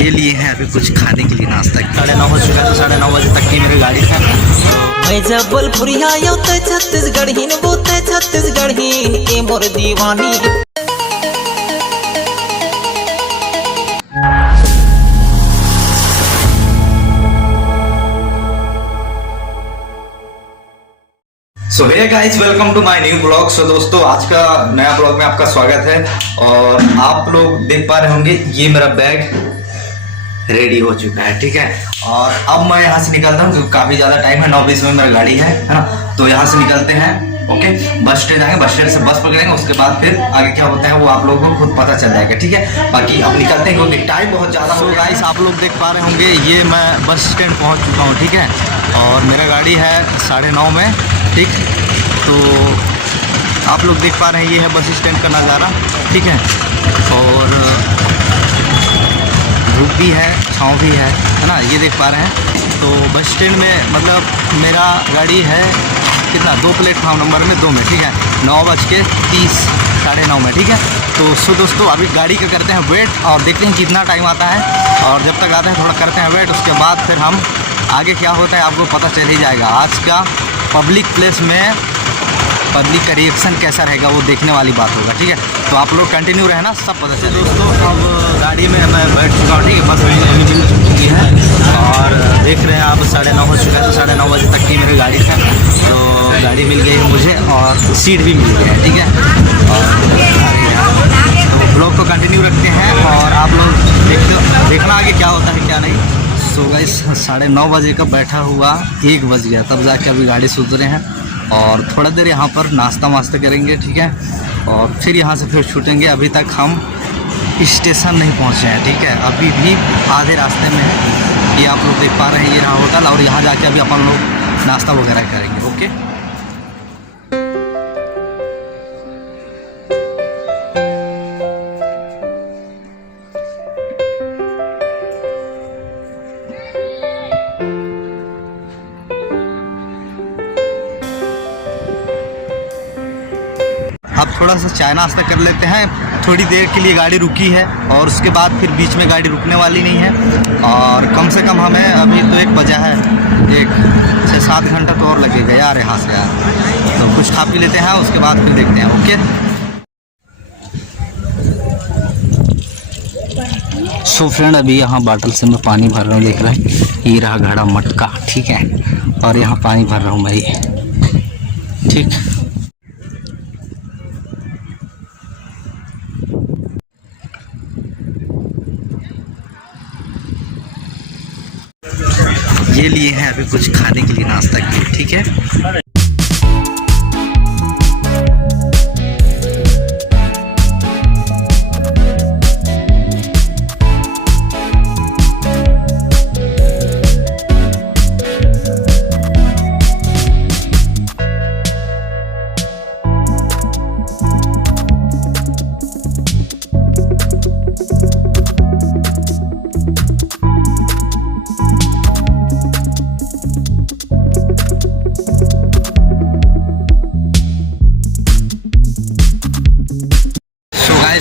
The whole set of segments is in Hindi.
ये लिए हैं अभी कुछ खाने के लिए नाश्ता। 9:30 हो चुका है, 9:30 बजे तक की मेरी गाड़ी है। मैं जबलपुरिया योते छत्तीसगढ़ हिन बोते छत्तीसगढ़ हिन के मोर दीवानी। So hey guys, welcome to my new blog. So दोस्तों, आज का नया ब्लॉग में आपका स्वागत है। और आप लोग देख पा रहे होंगे ये मेरा बैग रेडी हो चुका है, ठीक है। और अब मैं यहाँ से निकलता हूँ क्योंकि काफ़ी ज़्यादा टाइम है, 9:20 में मेरा गाड़ी है ना। तो यहाँ से निकलते हैं, ओके। बस स्टैंड आएंगे, बस स्टैंड से बस पकड़ेंगे, उसके बाद फिर आगे क्या होता है वो आप लोगों को खुद पता चल जाएगा, ठीक है। बाकी अब निकलते हैं क्योंकि टाइम बहुत ज़्यादा हो रहा है। आप लोग देख पा रहे होंगे ये मैं बस स्टैंड पहुँच चुका हूँ, ठीक है। और मेरा गाड़ी है 9:30 में, ठीक। तो आप लोग देख पा रहे हैं ये है बस स्टैंड का नज़ारा, ठीक है। और धूप भी है, छाँव भी है ना, ये देख पा रहे हैं। तो बस स्टैंड में मतलब मेरा गाड़ी है कितना, 2 प्लेटफॉर्म नंबर में 2 में, ठीक है। 9:30 9:30 में, ठीक है। तो सो दोस्तों, अभी गाड़ी का करते हैं वेट और देखते हैं कितना टाइम आता है। और जब तक आता है थोड़ा करते हैं वेट, उसके बाद फिर हम आगे क्या होता है आपको पता चल ही जाएगा। आज का पब्लिक प्लेस में पब्लिक का रिएक्शन कैसा रहेगा वो देखने वाली बात होगा, ठीक है। तो आप लोग कंटिन्यू रहना, सब पता चले। दोस्तों, अब गाड़ी में मैं बैठ चुका हूँ, ठीक है। बस अभी मिल चुकी है और देख रहे हैं आप 9:30 हो चुका है, 9:30 बजे तक की मेरी गाड़ी है। तो गाड़ी मिल गई है मुझे और सीट भी मिल गई है, ठीक है। और ब्लॉग को कंटिन्यू रखते हैं और आप लोग देखना आगे क्या होता है क्या नहीं। सो गाइस, 9:30 बजे का बैठा हुआ 1 बज गया, तब जाके अभी गाड़ी से उतरे हैं। और थोड़ा देर यहाँ पर नाश्ता वास्ता करेंगे, ठीक है। और फिर यहाँ से फिर छूटेंगे। अभी तक हम स्टेशन नहीं पहुँचे हैं, ठीक है। अभी भी आधे रास्ते में है। ये आप लोग देख पा रहे हैं, ये रहा होटल। और यहाँ जाके अभी अपन लोग नाश्ता वगैरह करेंगे, ओके। अब थोड़ा सा चाय नाश्ता कर लेते हैं। थोड़ी देर के लिए गाड़ी रुकी है और उसके बाद फिर बीच में गाड़ी रुकने वाली नहीं है। और कम से कम हमें अभी तो 1 बजा है, 6-7 घंटा तो और लगेगा यार यहाँ से यार। तो कुछ खा पी लेते हैं, उसके बाद फिर देखते हैं, ओके। सो फ्रेंड, अभी यहाँ बॉटल से मैं पानी भर रहा हूँ, देख रहे हैं। ये रहा घड़ा मटका, ठीक है। और यहाँ पानी भर रहा हूँ भाई, ठीक। ये लिए हैं अभी कुछ खाने के लिए नाश्ता के लिए, ठीक है।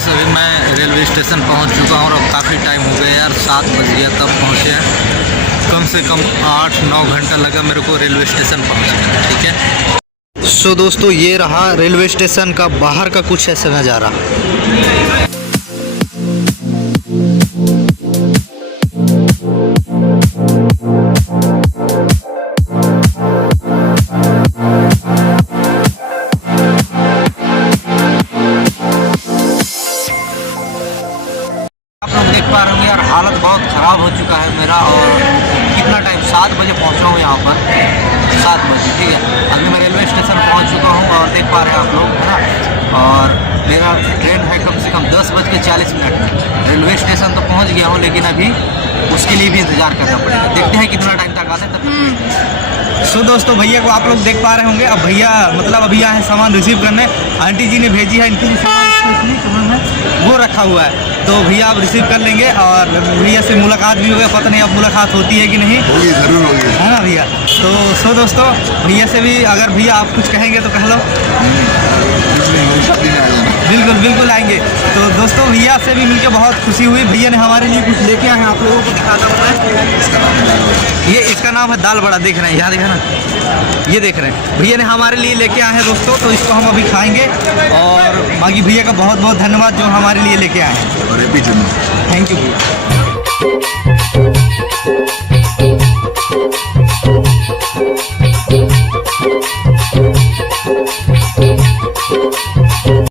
अभी मैं रेलवे स्टेशन पहुंच चुका हूं और अब काफ़ी टाइम हो गया यार, 7 बज गया तब पहुंचे हैं। कम से कम 8-9 घंटा लगा मेरे को रेलवे स्टेशन पहुंचने में, ठीक है। सो दोस्तों, ये रहा रेलवे स्टेशन का बाहर का कुछ ऐसा नज़ारा। यार हालत बहुत ख़राब हो चुका है मेरा। और कितना टाइम, 7 बजे पहुँचा हूँ यहाँ पर, 7 बजे, ठीक है। अभी मैं रेलवे स्टेशन पहुँच चुका हूँ और देख पा रहे हैं आप लोग, है ना। और मेरा ट्रेन है कम से कम 10:40 रेलवे स्टेशन तो पहुँच गया हूँ, लेकिन अभी उसके लिए भी इंतज़ार करना पड़ेगा। देखते हैं कितना टाइम तक आते हैं तब। सो दोस्तों, भैया को आप लोग देख पा रहे होंगे। अब भैया मतलब अभी आए हैं सामान रिसीव करने। आंटी जी ने भेजी है इनके लिए सामान, वो रखा हुआ है। तो भैया आप रिसीव कर लेंगे और भैया से मुलाकात भी होगा, पता नहीं अब मुलाकात होती है कि नहीं, होगी, जरूर होगी। है ना भैया। तो सो दोस्तों भैया से भी अगर भैया आप कुछ कहेंगे तो कह लो। शादी में आ जाना। बिल्कुल बिल्कुल आएंगे। तो दोस्तों भैया से भी मिलकर बहुत खुशी हुई। भैया ने हमारे लिए कुछ लेके आए हैं, आप लोगों को दिखाता हूँ मैं। ये इसका नाम है दाल बड़ा, देख रहे हैं, यहाँ देखा ना, ये देख रहे हैं भैया ने हमारे लिए लेके आए हैं दोस्तों। तो इसको हम अभी खाएंगे और बाकी भैया का बहुत बहुत धन्यवाद जो हमारे लिए लेके आए हैं। और हैप्पी जन्म। थैंक यू भैया।